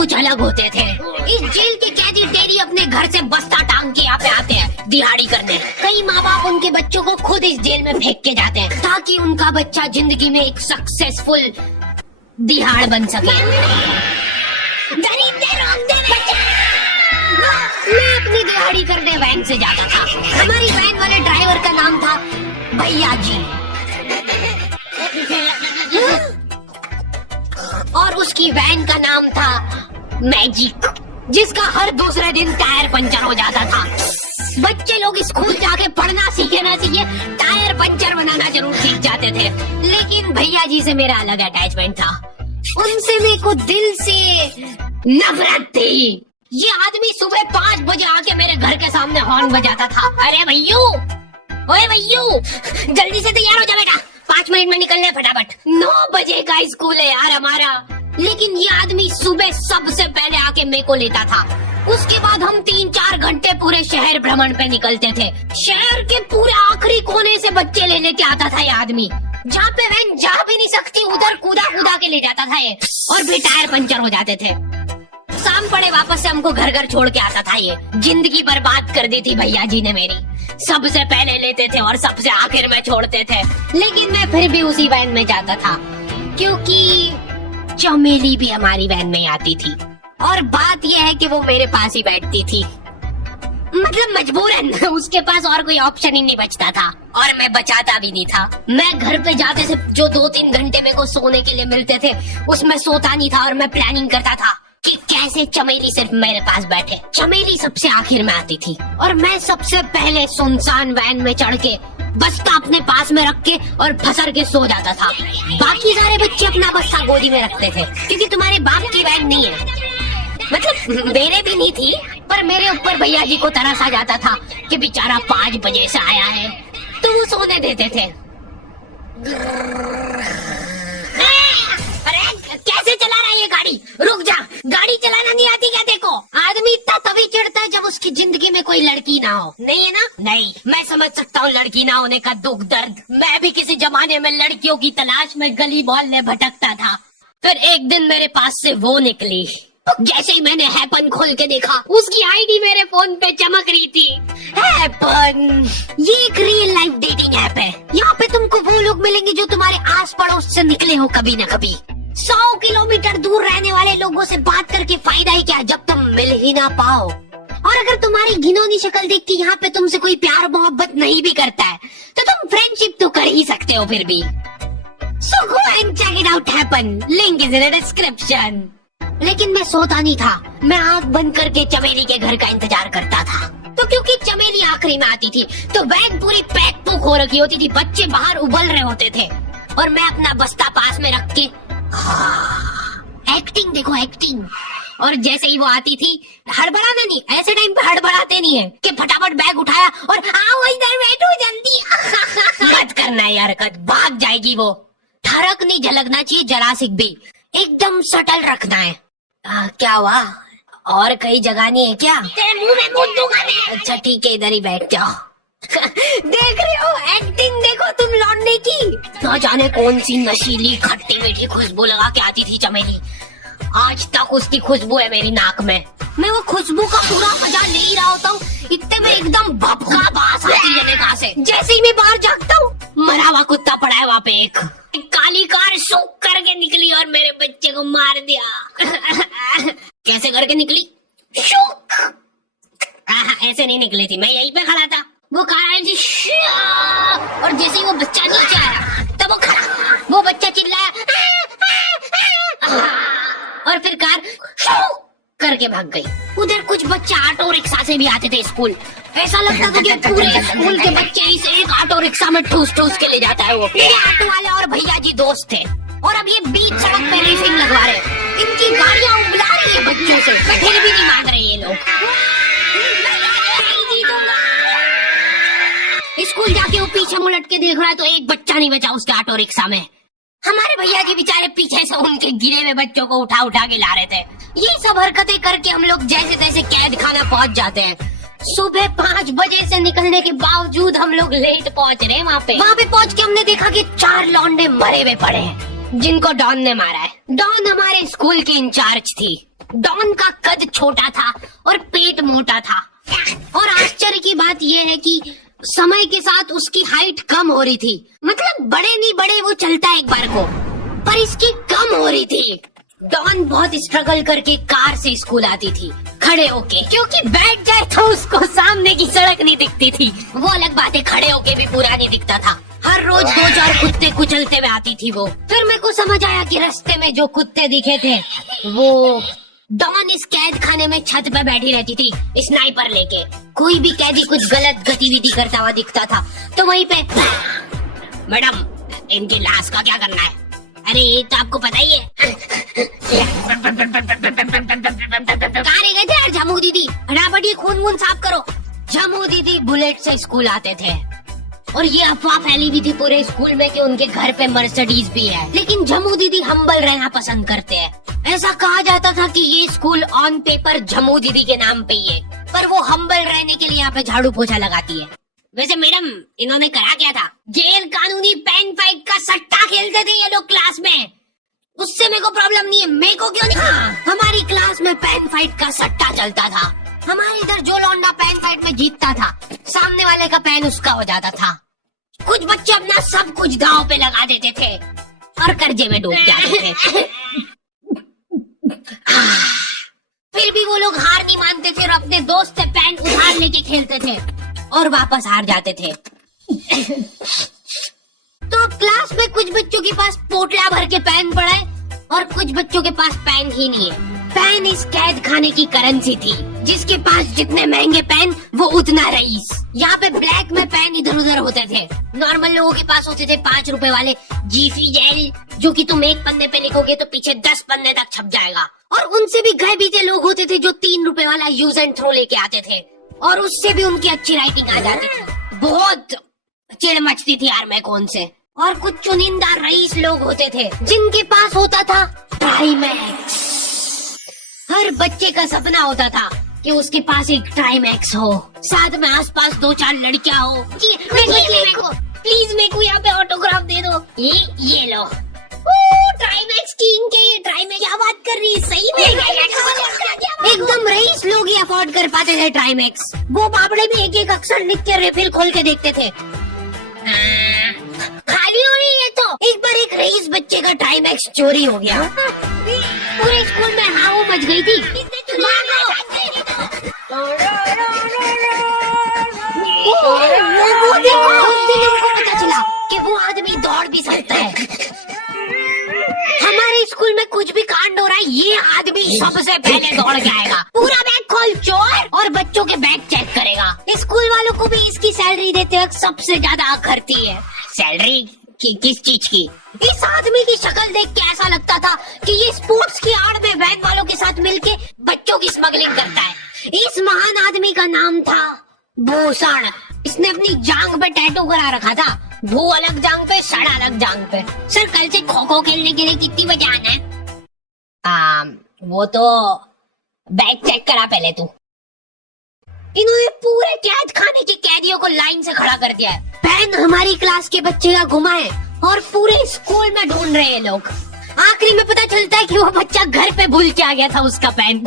कुछ अलग होते थे। इस जेल के कैदी डेली अपने घर से बस्ता टांग के यहाँ पे आते हैं दिहाड़ी करने। कई माँ बाप उनके बच्चों को खुद इस जेल में फेंक के जाते हैं ताकि उनका बच्चा जिंदगी में एक सक्सेसफुल दिहाड़ बन सके। मैं अपनी दिहाड़ी करने वैन से जाता था। हमारी वैन वाले ड्राइवर का नाम था भैया जी और उसकी वैन का नाम था मैजिक, जिसका हर दूसरे दिन टायर पंचर हो जाता था। बच्चे लोग स्कूल जाके पढ़ना सीखे ना सीखे टायर पंचर बनाना जरूर सीख जाते थे, लेकिन भैया जी से मेरा अलग अटैचमेंट था। उनसे मेरे को दिल से नफरत थी। ये आदमी सुबह 5 बजे आके मेरे घर के सामने हॉर्न बजाता था। अरे भैयू, ओए भैयू, जल्दी से तैयार हो जा बेटा, 5 मिनट में निकलना है फटाफट। 9 बजे का स्कूल है यार हमारा। लेकिन ये आदमी सुबह सबसे पहले आके मेरे को लेता था। उसके बाद हम 3-4 घंटे पूरे शहर भ्रमण पे निकलते थे। शहर के पूरे आखिरी कोने से बच्चे ले लेके आता था ये आदमी। जहाँ पे वैन जा भी नहीं सकती उधर कूदा कूदा के ले जाता था ये, और फिर टायर पंचर हो जाते थे। शाम पड़े वापस से हमको घर घर छोड़ के आता था ये। जिंदगी बर्बाद कर दी थी भैया जी ने मेरी। सबसे पहले लेते थे और सबसे आखिर में छोड़ते थे, लेकिन मैं फिर भी उसी वैन में जाता था क्योंकि चमेली भी हमारी वैन में आती थी। और बात यह है कि वो मेरे पास ही बैठती थी, मतलब मजबूरन। उसके पास और कोई ऑप्शन ही नहीं बचता था और मैं बचाता भी नहीं था। मैं घर पे जाते से जो 2-3 घंटे मेरे को सोने के लिए मिलते थे उसमें सोता नहीं था और मैं प्लानिंग करता था कि कैसे चमेली सिर्फ मेरे पास बैठे। चमेली सबसे आखिर में आती थी और मैं सबसे पहले सुनसान वैन में चढ़ के बस्ता अपने पास में रख के और फसर के सो जाता था। बाकी सारे बच्चे अपना बस्ता गोदी में रखते थे क्योंकि तुम्हारे बाप की वैन नहीं है। मतलब मेरे भी नहीं थी, पर मेरे ऊपर भैया जी को तरस आ जाता था कि बेचारा 5 बजे से आया है, तो वो सोने देते थे। अरे कैसे चला रहा है ये गाड़ी? रुक जा, गाड़ी चलाना नहीं आती क्या? देखो, आदमी इतना तभी चिढ़ता है जब उसकी जिंदगी में कोई लड़की ना हो। नहीं है ना? नहीं, मैं समझ सकता हूँ लड़की ना होने का दुख दर्द। मैं भी किसी जमाने में लड़कियों की तलाश में गली मोहल्ले भटकता था। फिर एक दिन मेरे पास से वो निकली। जैसे ही मैंने हैपन खोल के देखा, उसकी आईडी मेरे फोन पे चमक रही थी। हैपन ये एक रियल लाइफ डेटिंग ऐप है। यहाँ पे तुमको वो लोग मिलेंगे जो तुम्हारे आस पड़ोस से निकले हो कभी न कभी। 100 किलोमीटर दूर रहने वाले लोगों से बात करके फायदा ही क्या जब तुम मिल ही ना पाओ। और अगर तुम्हारी घिनौनी शक्ल देख के यहाँ पे तुमसे कोई प्यार मोहब्बत नहीं भी करता है तो तुम फ्रेंडशिप तो कर ही सकते हो फिर भी। So go and check it out happen. Link is in the description. लेकिन मैं सोता नहीं था। मैं आँख बंद करके चमेली के घर का इंतजार करता था। तो क्योंकि चमेली आखिरी में आती थी तो वैन पूरी पैक पुक हो रखी होती थी, बच्चे बाहर उबल रहे होते थे और मैं अपना बस्ता पास में रख के एक्टिंग देखो एक्टिंग। और जैसे ही वो आती थी, हड़बड़ाना नहीं, ऐसे टाइम पे हड़बड़ाते नहीं है कि फटाफट बैग उठाया और आओ इधर बैठो जल्दी। मत करना है यार, भाग जाएगी वो। ठरक नहीं झलकना चाहिए जरा सी भी, एकदम सटल रखना है। क्या हुआ? और कहीं जगह नहीं है क्या? तेरे मुंह में मूत दूंगा मैं। अच्छा ठीक है, इधर ही बैठ जाओ। देख रहे हो एक्टिंग देखो तुम लौंडे की। ना जाने कौन सी नशीली खट्टी मीठी खुशबू लगा के आती थी चमेली। आज तक उसकी खुशबू है मेरी नाक में। मैं वो खुशबू का पूरा मजा ले ही रहा होता हूँ, इतने में एकदम भपका बास आती है जगह से। जैसे ही मैं बाहर जागता हूँ, मरा हुआ कुत्ता पड़ा है वहाँ पे। एक काली कार शोक करके निकली और मेरे बच्चे को मार दिया। कैसे करके निकली? शोक। ऐसे नहीं निकली थी, मैं यहीं पे खड़ा था। वो कार आई थी और जैसे ही वो बच्चा नीचे आया तब वो खड़ा, वो बच्चा चिल्लाया और फिर कार करके भाग गई। उधर कुछ बच्चे ऑटो रिक्शा से भी आते थे स्कूल। ऐसा लगता था कि पूरे स्कूल के बच्चे इस एक ऑटो रिक्शा में ठूस ठूस के ले जाता है वो। ये ऑटो वाले और भैया जी दोस्त थे और अब ये बीच सड़क पे रेसिंग लगवा रहे। इनकी गाड़ियाँ उबला रही है बच्चों से, फिर भी नहीं मान रहे ये लोग। स्कूल जाके वो पीछे मुलट के देख रहा है तो एक बच्चा नहीं बचा उसके ऑटो रिक्शा में। हमारे भैया जी बेचारे पीछे से उनके गिरे हुए बच्चों को उठा उठा के ला रहे थे। ये सब हरकतें करके हम लोग जैसे तैसे कैद खाना पहुंच जाते हैं। सुबह 5 बजे से निकलने के बावजूद हम लोग लेट पहुंच रहे हैं वहाँ पे पहुंच के हमने देखा कि 4 लौंडे मरे हुए पड़े हैं जिनको डॉन ने मारा है। डॉन हमारे स्कूल की इंचार्ज थी। डॉन का कद छोटा था और पेट मोटा था। और आश्चर्य की बात यह है कि समय के साथ उसकी हाइट कम हो रही थी। मतलब बड़े नहीं बड़े वो चलता एक बार को, पर इसकी कम हो रही थी। डॉन बहुत स्ट्रगल करके कार से स्कूल आती थी खड़े होके, क्योंकि बैठ जाए तो उसको सामने की सड़क नहीं दिखती थी। वो अलग बात है, खड़े होके भी पूरा नहीं दिखता था। हर रोज 2-4 कुत्ते कुचलते हुए आती थी वो। फिर मेरे को समझ आया कि रास्ते में जो कुत्ते दिखे थे वो डॉन इस कैद खाने में छत पे बैठी रहती थी स्नाइपर लेके। कोई भी कैदी कुछ गलत गतिविधि करता हुआ दिखता था तो वहीं पे, मैडम इनकी लाश का क्या करना है? अरे ये तो आपको पता ही है। कहाँ रह गए थे यार झमू दीदी? फटाफट ये खून वून साफ करो। झमू दीदी बुलेट से स्कूल आते थे और ये अफवाह फैली भी थी पूरे स्कूल में कि उनके घर पे मर्सिडीज भी है। लेकिन झमू दीदी हम्बल रहना पसंद करते हैं। ऐसा कहा जाता था कि ये स्कूल ऑन पेपर झमू दीदी के नाम पे ही है, पर वो हम्बल रहने के लिए यहाँ पे झाड़ू पोछा लगाती है। वैसे मैडम इन्होंने करा क्या था? गैर कानूनी पेन फाइट का सट्टा खेलते थे ये लोग क्लास में। उससे मेरे को प्रॉब्लम नहीं है, मेरे को क्यों नहीं? हमारी क्लास में पेन फाइट का सट्टा चलता था। हमारे इधर जो लौंडा पेन फाइट में जीतता था सामने वाले का पेन उसका हो जाता था। कुछ बच्चे अपना सब कुछ दांव पे लगा देते थे और कर्जे में डूब जाते थे। फिर भी वो लोग हार नहीं मानते थे और अपने दोस्त से पेन उधार लेके खेलते थे और वापस हार जाते थे। तो क्लास में कुछ बच्चों के पास पोटला भर के पेन पड़ा है और कुछ बच्चों के पास पेन ही नहीं है। पेन इस कैद खाने की करेंसी थी। जिसके पास जितने महंगे पेन वो उतना रईस। यहाँ पे ब्लैक में पेन इधर उधर होते थे। नॉर्मल लोगों के पास होते थे 5 रुपए वाले जीफी जेल, जो कि तुम एक पन्ने पे लिखोगे तो पीछे 10 पन्ने तक छप जाएगा। और उनसे भी गए बीते लोग होते थे जो 3 रुपए वाला यूज एंड थ्रो लेके आते थे और उससे भी उनकी अच्छी राइटिंग आ जाती थी। बहुत चिड़ मचती थी यार मैं कौन से। और कुछ चुनिंदा रईस लोग होते थे जिनके पास होता था ट्राईमैक्स। हर बच्चे का सपना होता था कि उसके पास एक ट्राईमैक्स हो, साथ में आसपास 2-4 लड़कियां हो। प्लीज मेरे को यहाँ पे ऑटोग्राफ दे दो। ये लो ट्राईमैक्स किंग के। ये ट्राईमैक्स क्या बात कर रही है? सही में एकदम रईस लोग ही अफोर्ड कर पाते थे ट्राईमैक्स। वो बाबड़े भी एक एक अक्षर लिख के रिफिल खोल के देखते थे। खाली हो रही है तो एक बार एक रईस बच्चे का ट्राईमैक्स चोरी हो गया। पूरे स्कूल में हाउ मच गई थी। वो देखो, उस दिन उनको पता चला कि वो आदमी दौड़ भी सकता है। हमारे स्कूल में कुछ भी कांड हो रहा है ये आदमी सबसे पहले दौड़ के आएगा। पूरा बैग खोल चोर, और बच्चों के बैग चेक करेगा। स्कूल वालों को भी इसकी सैलरी देते वक्त सबसे ज्यादा खर्ची है। सैलरी किस चीज की? इस आदमी की शक्ल देख के ऐसा लगता था कि ये स्पोर्ट्स की आड़ में वैन वालों के साथ मिलके बच्चों की स्मगलिंग करता है। इस महान आदमी का नाम था भूषण। इसने अपनी जांग पे टैटू करा रखा था, भू अलग जांग पे, सड़ अलग जांग पे। सर कल से खो खो खेलने के लिए कितनी बजे आना है? वो तो बैग चेक करा पहले तू। इन्होंने पूरे कैद खाने के कैदियों को लाइन से खड़ा कर दिया है। पेन हमारी क्लास के बच्चे का गुमा है और पूरे स्कूल में ढूंढ रहे हैं लोग। आखिरी में पता चलता है कि वो बच्चा घर पे भूल के आ गया था उसका पेन।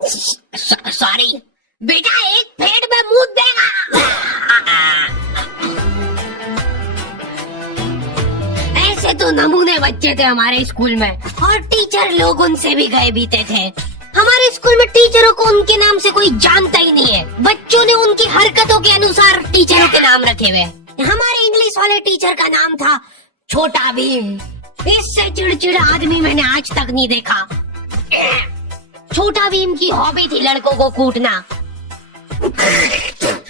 सॉरी बेटा, एक पेड़ में मूत देगा। ऐसे तो नमूने बच्चे थे हमारे स्कूल में और टीचर लोग उनसे भी गए बीते थे। हमारे स्कूल में टीचरों को उनके नाम से कोई जानता ही नहीं है। बच्चों ने उनकी हरकतों के अनुसार टीचरों के नाम रखे हुए। हमारे इंग्लिश वाले टीचर का नाम था छोटा भीम। इससे चिड़चिड़ा आदमी मैंने आज तक नहीं देखा। छोटा भीम की हॉबी थी लड़कों को कूटना।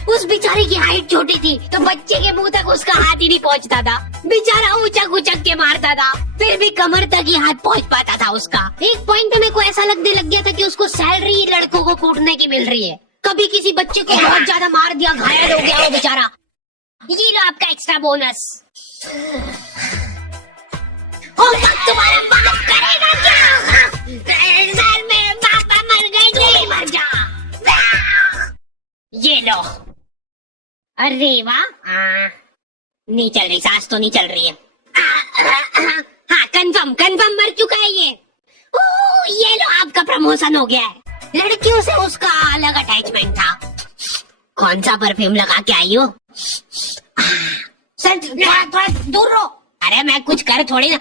उस बेचारे की हाइट छोटी थी तो बच्चे के मुंह तक उसका हाथ ही नहीं पहुंचता था। बेचारा उचक उचक के मारता था, फिर भी कमर तक ही हाथ पहुंच पाता था उसका। एक पॉइंट पे मेरे को ऐसा लगने लग गया था कि उसको सैलरी लड़कों को कूटने की मिल रही है। कभी किसी बच्चे को बहुत ज्यादा मार दिया, घायल हो गया वो बेचारा, ये लो आपका एक्स्ट्रा बोनस। तुम्हारा बाप करेगा क्या? सर मेरे पापा मर गए, नहीं मर जा। ये लो। अरे वाह, नहीं चल रही, सांस तो नहीं चल रही है। हाँ कंफर्म मर चुका है ये। पर्सन हो गया है। लड़कियों से उसका अलग अटैचमेंट था। कौन सा परफ्यूम लगा के आई हो? सर थोड़ा दूर रहो। अरे मैं कुछ कर थोड़ी ना।